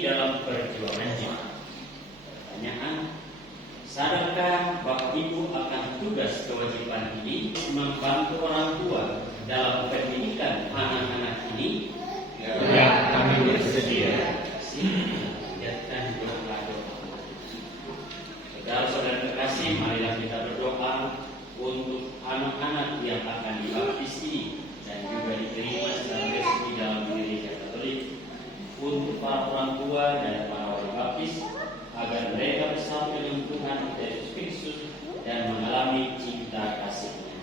hati dalam perjuangannya. Pertanyaan, sadarkah Bapak Ibu akan tugas kewajiban ini membantu orang tua dalam pendidikan anak-anak ini? Ya, kami bersedia. Lihatkan doa. Saudara-saudara terkasih, marilah kita berdoa untuk anak-anak yang akan dibaptis ini dan juga diterima secara resmi dalam gereja Katolik, untuk para orang tua dan para wali baptis, agar mereka bersatu dengan Tuhan Yesus Kristus dan mengalami cinta kasih-Nya.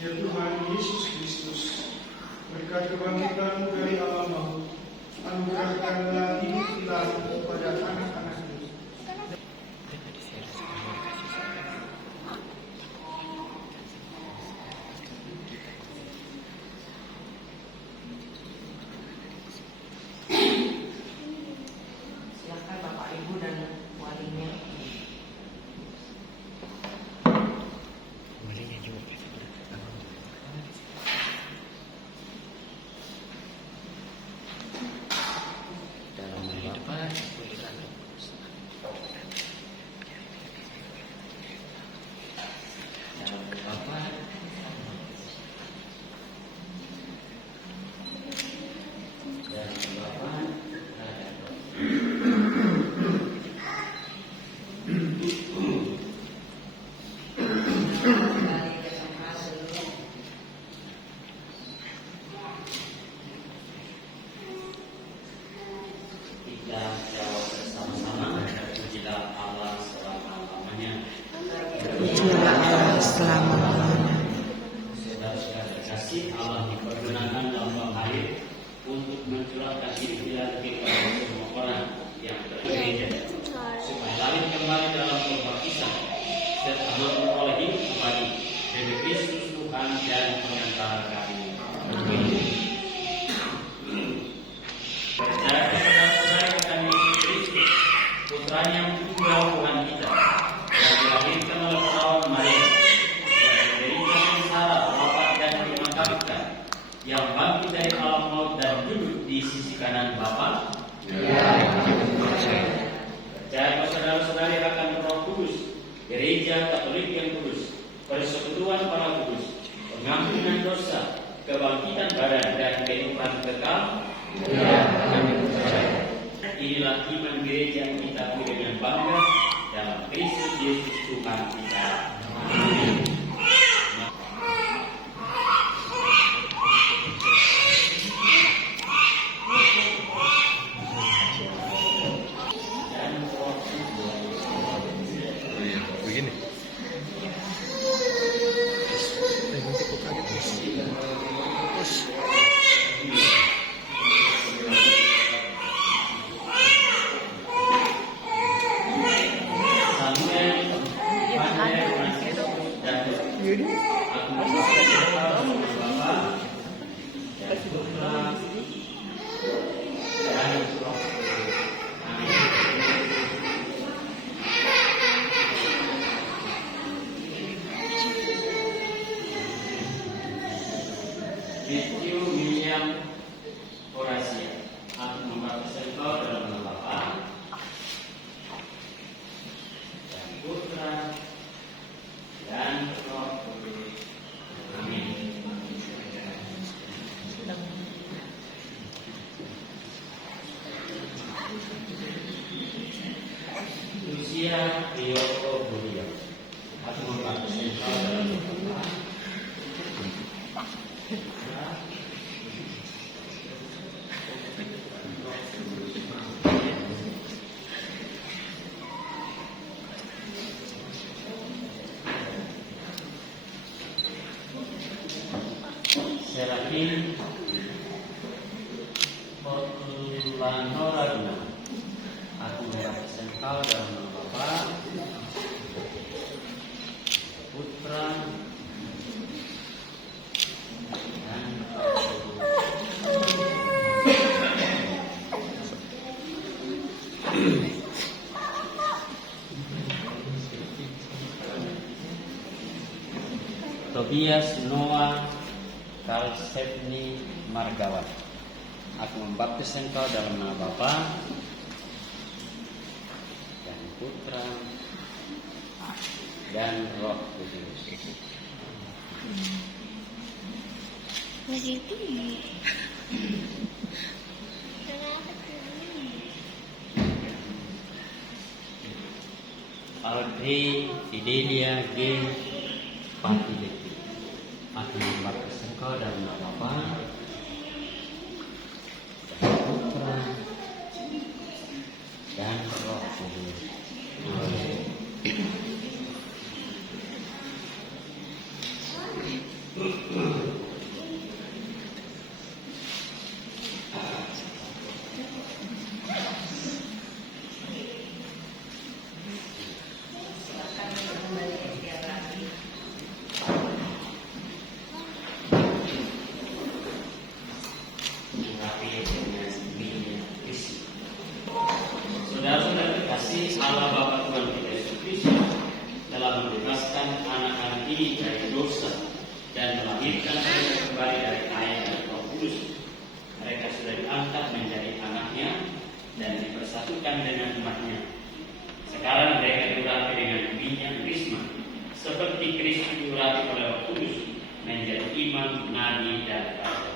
Ya Tuhan Yesus Kristus, berkat kebangkitan dari alam maut, anugerahkanlah hidup ilahi kepada anak-anak ini. Silakan Bapak Ibu dan walinya. Kita jawab bersama-sama, pujilah Allah selama-lamanya. Pujilah Allah selama-lamanya. Saudara-saudara terkasih, Allah dipergunakan dalam hari untuk mencurahkan inspirasi kepada semua orang yang bergereja, supaya balik kembali dalam pembaptisan serta memperoleh hidup kembali demi Kristus Tuhan dan pengantara kami. Saudara-saudara akan Yesus Kristus, putranya yang tunggal Tuhan kita, yang dilahirkan oleh perawan Maria, yang menderita sengsara, wafat dan dimakamkan, yang bangkit dari alam maut dan duduk di sisi kanan Bapa. Percaya saudara-saudari akan Roh Kudus, Gereja Katolik yang kudus, persekutuan para kudus, pengampunan dosa, kebangkitan badan dan kehidupan kekal. Inilah iman gereja yang kita akui dengan bangga dalam Kristus Yesus Tuhan kita. Amin. Begini. Matthew William Horacia, aku membaptis engkau dalam nama Bapa dan Putra dan Roh Kudus. Amin. Lucia Ryoko Budio, aku membaptis engkau dalam nama Bapa. Serafin Lanora, aku membaptis engkau dalam nama Bapa, Putra dan Roh Kudus. Tobias Noah Kalsevni Margawan, Aku membaptis engkau dalam nama Bapa dan Putra dan Roh Kudus. Audrey Fidelia G. Patileti. Aku membaptis engkau dalam nama Bapa dan Putra dan Roh Kudus. Saudara-saudara terkasih, Allah Bapa Tuhan kita Yesus Kristus telah membebaskan anak-anak ini dari dosa dan melahirkan mereka kembali dari air dan Roh Kudus. Mereka sudah diangkat menjadi anaknya dan dipersatukan dengan umatnya. Sekarang mereka diurapi dengan minyak krisma, seperti Kristus diurapi oleh Roh Kudus menjadi imam, nabi, dan raja.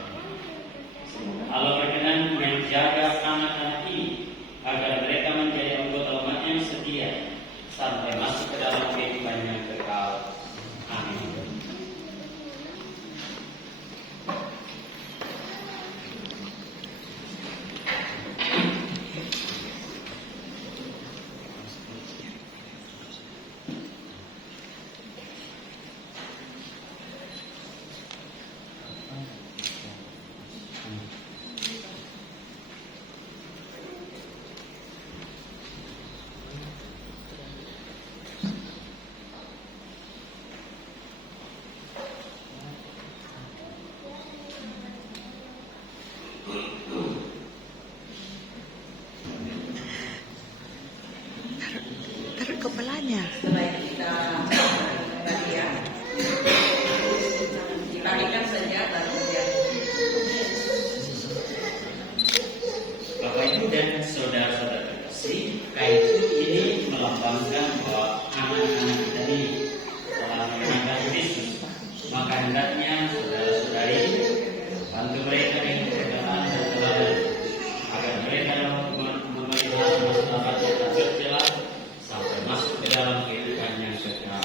Semoga Allah berkenan menjaga anak-anak ini agar mereka menjadi anggota umat yang setia sampai masuk ke dalam kehidupan yang kekal. Amin. Taruh kepalanya. Sebaik kita kembali ya. Dibalikan saja lalu kemudian. Bapak Ibu dan saudara-saudara terkasih, kain putih ini melambangkan bahwa anak-anak kita ini telah mengenal Kristus. Maka hendaknya saudara-saudari bantu mereka dengan pekerjaan dan teladan agar mereka dapat memelihara masyarakat yang terjelas sampai masuk ke dalam kehidupan yang kekal.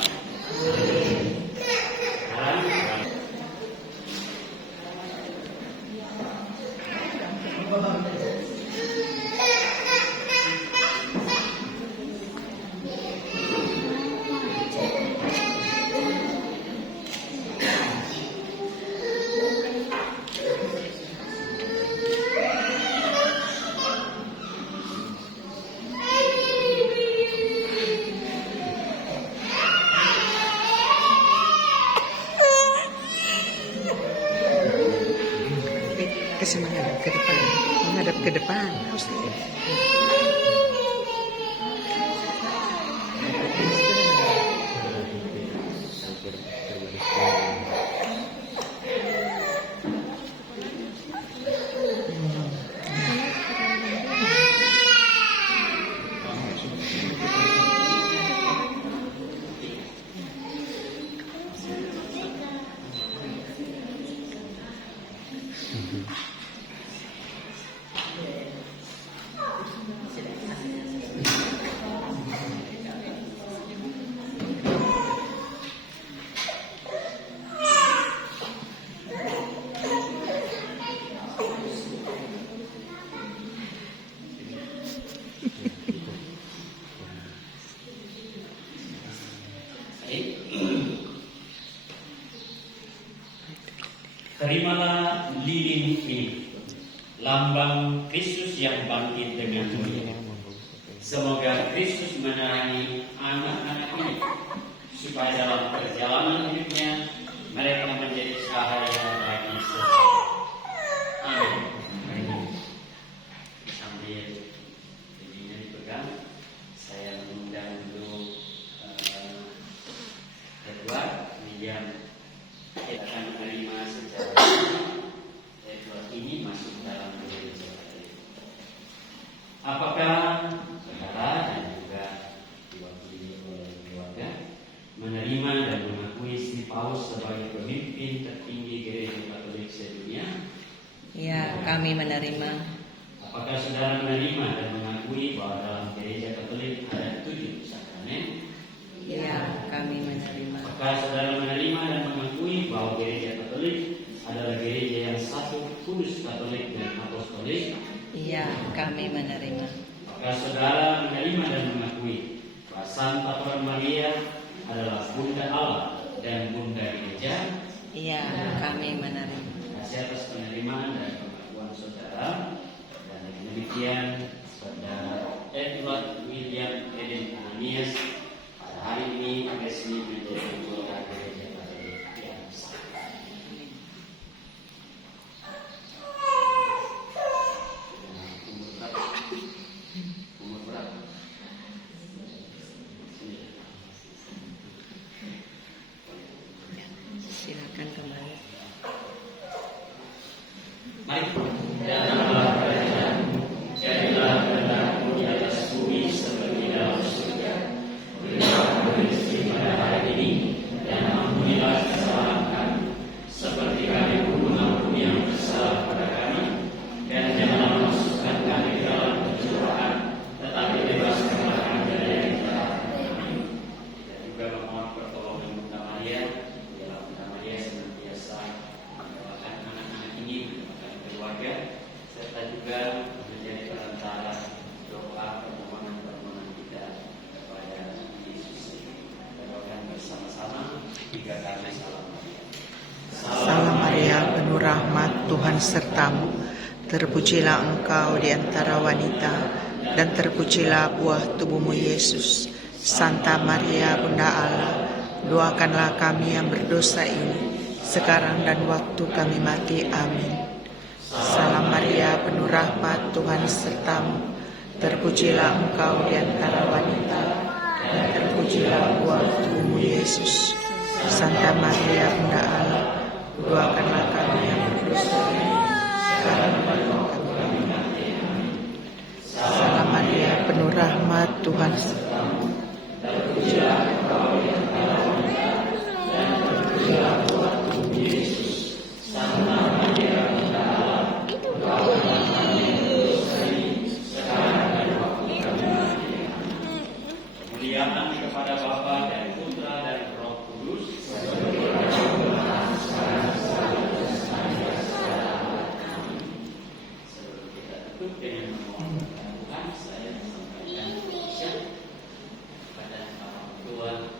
Sekarang Kasih menghadap ke depan. Menghadap ke depan. Harus terimalah lilin ini, lambang Kristus yang bangkit dengan mulia. Semoga Kristus menerangi anak-anak ini, supaya dalam perjalanan hidupnya mereka menjadi cahaya bagi sesama. Amin. Sambil ini dipegang, saya mengundang untuk Edward William. Kita akan menerima secara Edward ini masuk dalam diri kami menerima. Apakah saudara menerima dan mengakui bahwa dalam gereja Katolik ada 7 sakramen? Ya, kami menerima. Apakah saudara menerima dan mengakui bahwa gereja Katolik adalah gereja yang satu, kudus, Katolik dan apostolik? Ya, kami menerima. Apakah saudara menerima dan mengakui bahwa Santa Peran Maria adalah Bunda Allah dan Bunda Gereja? Ya, kami menerima. Terima kasih atas penerimaan dan pengakuan saudara. Dan dengan demikian, saudara Edward William Eden Ananias pada hari ini resmi menjadi anggota gereja Katolik yang sah. Umur berapa? Silakan kembali. Mari, datanglah kerajaanmu, jadilah kehendakmu di atas bumi seperti dalam surga. Berilah kami rezeki pada hari ini, dan ampunilah kesalahan kami, seperti kami pun mengampuni yang bersalah pada kami, dan janganlah masukkan kami ke dalam pencobaan, tetapi bebaskanlah kami dari yang jahat. Amin. Kita juga memohon pertolongan Bunda Maria, biarlah Bunda Maria senantiasa mendoakan anak-anak ini, mendoakan keluarga, serta juga menjadi perantara doa permohonan-permohonan kita kepada Yesus. Kita doakan bersama-sama 3 kali salam Maria. Salam Maria, penuh rahmat, Tuhan sertamu. Terpujilah engkau di antara wanita, dan terpujilah buah tubuhmu Yesus. Santa Maria, Bunda Allah, doakanlah kami yang berdosa ini, sekarang dan waktu kami mati. Amin. Salam Maria, penuh rahmat, Tuhan sertamu. Terpujilah engkau di antara wanita, dan terpujilah buah tubuhmu Yesus. Santa Maria, Bunda Allah, doakanlah kami yang berdosa ini, sekarang dan waktu kami mati. Amin. Salam Maria, penuh rahmat, Tuhan sertamu. Terpujilah engkau di antara wanita, dan terpujilah buah tubuhmu Yesus. Santa Maria, Bunda Allah, doakanlah kami yang berdosa ini, sekarang dan waktu kami mati. Amin. Kemuliaan kepada Bapa dan Putra dan Roh Kudus. Sebelum kita tutup dengan memohon Tuhan, saya sampaikan isyarat kepada orang tua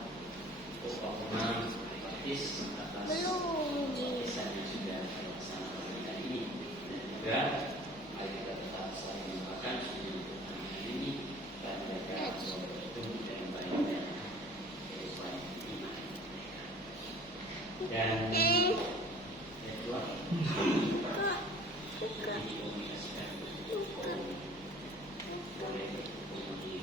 untuk imam baptis atas baptisan yang sudah terlaksana pada ini, dan juga mari kita tetap saling mendoakan supaya anak ini dan mereka bertumbuh dengan baik dan kehidupan iman mereka. Dan kedua, dikomunikasikan boleh menghubungi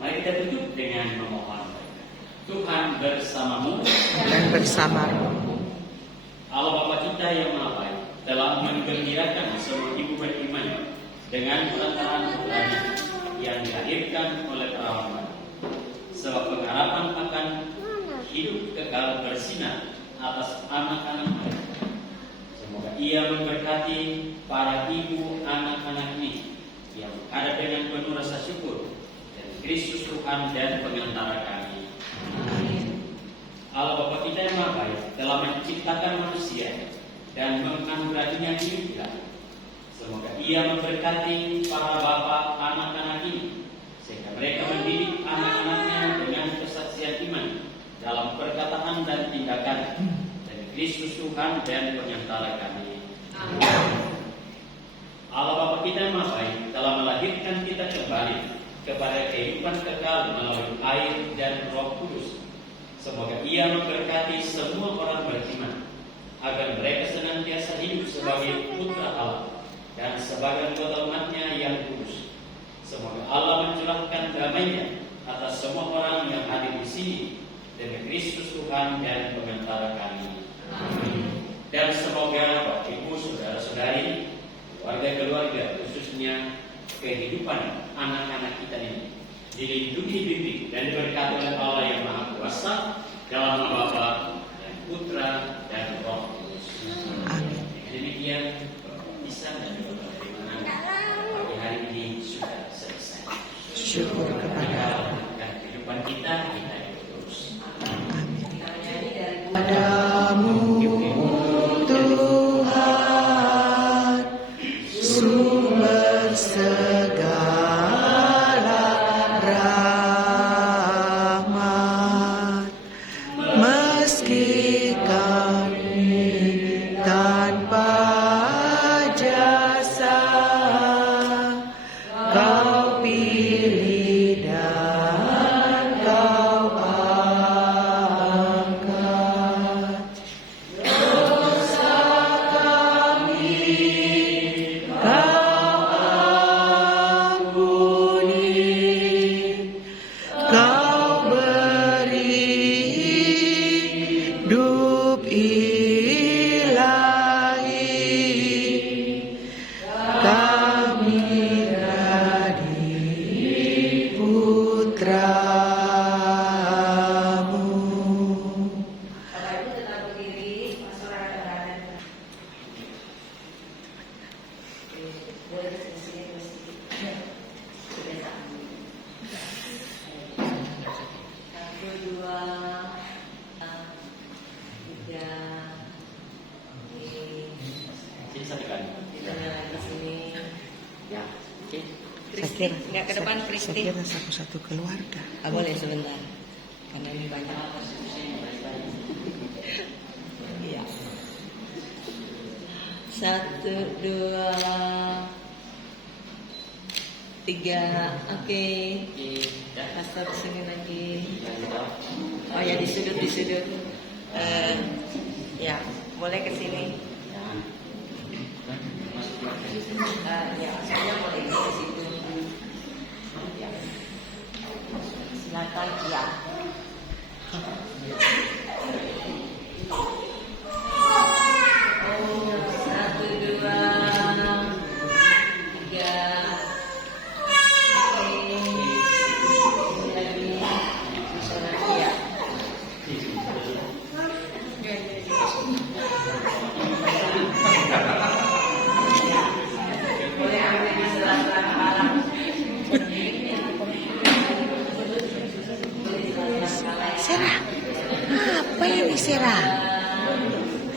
mari kita tutup dengan memohon. Tuhan bersamamu, Dan bersamamu, Allah Bapa kita yang Maha Baik telah menggembirakan semua ibu beriman dengan perantaraan putranya yang dilahirkan oleh perawan, sebab pengharapan akan hidup kekal bersinar atas anak-anak mereka. Semoga Ia memberkati para ibu anak-anak ini yang ada dengan penuh rasa syukur dan Kristus Tuhan dan pengantara kami. Allah Bapa kita yang Maha Baik telah menciptakan manusia dan menganugerahinya hidup ilahi. Semoga Ia memberkati para bapa anak-anak ini, sehingga mereka mendidik anak-anaknya dengan kesaksian iman dalam perkataan dan tindakan, dan Kristus Tuhan dan pengantara kami. Allah Bapa kita yang Maha Baik telah melahirkan kita kembali kepada kehidupan kekal melalui air dan Roh Kudus. Semoga Ia memberkati semua orang beriman, agar mereka senantiasa hidup sebagai putra Allah dan sebagai anggota umat-Nya yang kudus. Semoga Allah mencurahkan damai-Nya atas semua orang yang hadir di sini, demi Kristus Tuhan dan pengantara kami. Amin. Dan semoga Bapak Ibu, saudara-saudari, keluarga-keluarga, khususnya kehidupan anak-anak kita ini dilindungi, dibimbing, dan diberkati oleh Allah yang Maha Kuasa dalam nama Bapa dan Putra dan Roh Kudus. Amin. Dengan demikian, bisa dan juga bagaimana pagi hari ini sudah selesai. Syukur kepada Allah. Dan kehidupan kita terus. Amin. Padamu Tuhan, sumber segala rahmat, meski kami tanpa jasa, Kau pilih dan Kau angkat. Dosa kami Kau ampuni, Kau beri hidup ilahi. Kami jadi putramu. Bapak Ibu tetap berdiri, masyarakat boleh sini kebiasaan. 1, 2, 3. Jadi satu kali. Kita lagi sini. Ya, oke. Kristi, nggak ke depan Kristi. Saya kira satu-satu keluarga. Boleh sebentar, karena ini banyak. Iya. 1, 2, 3. Oke. Pastor sini lagi. Oh ya, di sudut. Ya, boleh ke sini. Ya, saya boleh ke situ. Ya. Silakan ya. Oh, 1, 2, 3. Sarah, apa ini Sarah?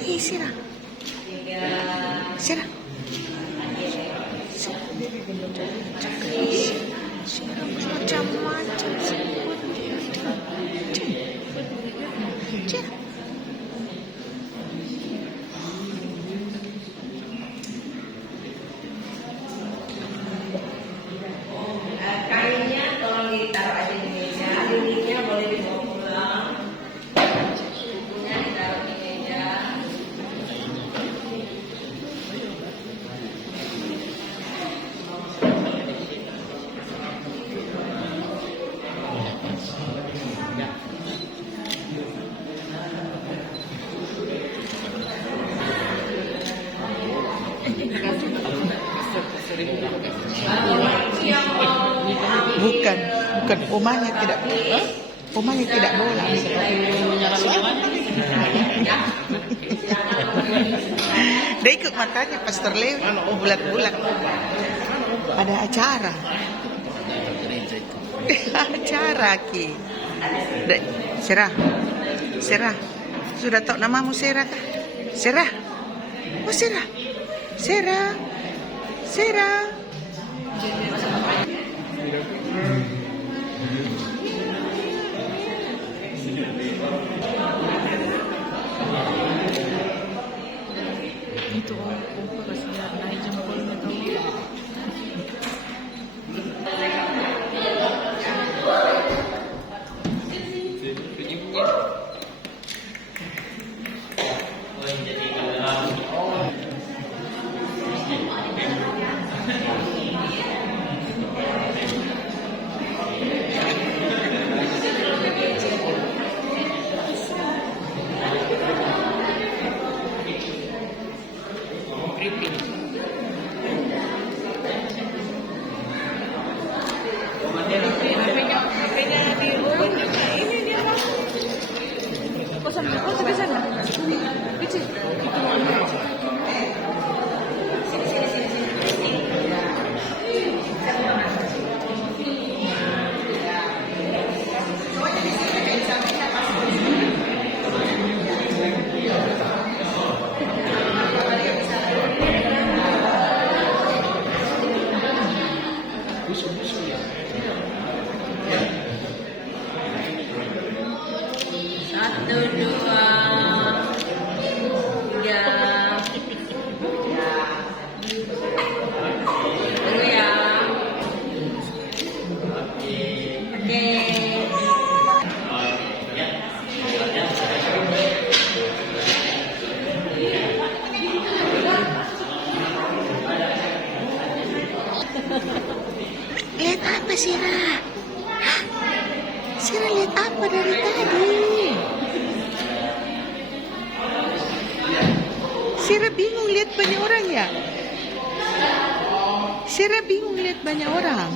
Hei Sarah, Sarah. Sarah macam-macam sebut dia. Sarah. Kainnya tolong ditaruh aja di meja, lilitnya boleh dibawa pulang, bukunya ditaruh di meja. Bukan umahnya tidak, umahnya tidak bola. Dia ikut matanya Pastor Leo bulat-bulat. Ada acara. Acara Ki. Serah. Sudah tahu namamu Serah kah? Serah. Oh Serah. Serah. Itu kasih naik jempolnya tahu. Satu, dua, tiga. Tunggu ya. Oke. Lihat apa Sira? Hah? Sira lihat apa dari tadi? Sira bingung lihat banyak orang ya? Sira bingung lihat banyak orang.